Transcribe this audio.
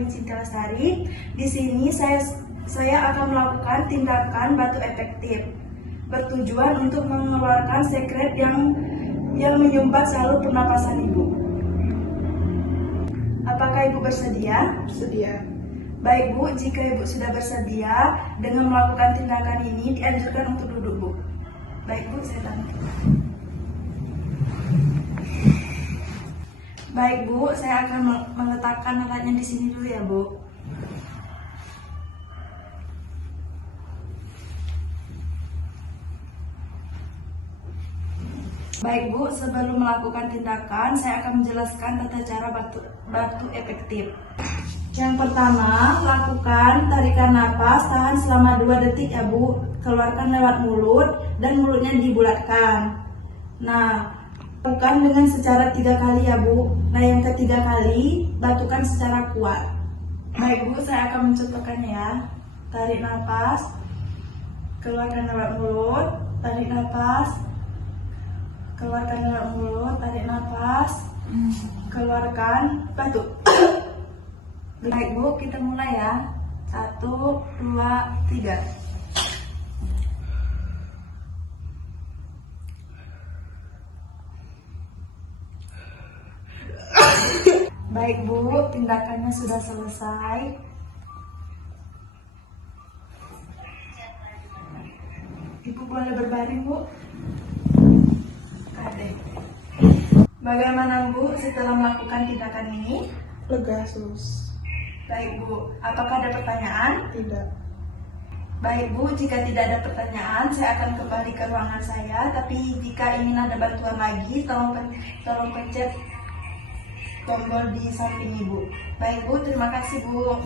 Fadli Cinta Lestari. Di sini saya akan melakukan tindakan batu efektif bertujuan untuk mengeluarkan sekret yang menyumbat saluran pernapasan Ibu. Apakah Ibu bersedia? Bersedia. Baik Bu, jika Ibu sudah bersedia dengan melakukan tindakan ini dianjurkan untuk duduk Bu. Baik Bu, saya tanya. Baik Bu, saya akan meletakkan alatnya di sini dulu ya Bu. Baik Bu, sebelum melakukan tindakan, saya akan menjelaskan tata cara batu efektif. Yang pertama, lakukan tarikan napas, tahan selama 2 detik ya Bu. Keluarkan lewat mulut dan mulutnya dibulatkan. Nah, lakukan dengan secara 3 kali ya Bu. Nah, yang ketiga kali, batukan secara kuat. Baik Bu, saya akan mencontohkannya ya. Tarik napas, keluarkan lewat mulut, tarik napas, keluarkan lewat mulut, tarik nafas, keluarkan, batuk. Baik Bu, kita mulai ya. 1, 2, 3. Baik Bu, tindakannya sudah selesai. Ibu boleh berbaring Bu. Bagaimana Bu setelah melakukan tindakan ini? Lega, Sus. Baik Bu, apakah ada pertanyaan? Tidak. Baik Bu, jika tidak ada pertanyaan, saya akan kembali ke ruangan saya. Tapi jika ingin ada bantuan lagi, tolong pencet tombol di samping Ibu. Baik Bu, terima kasih Bu.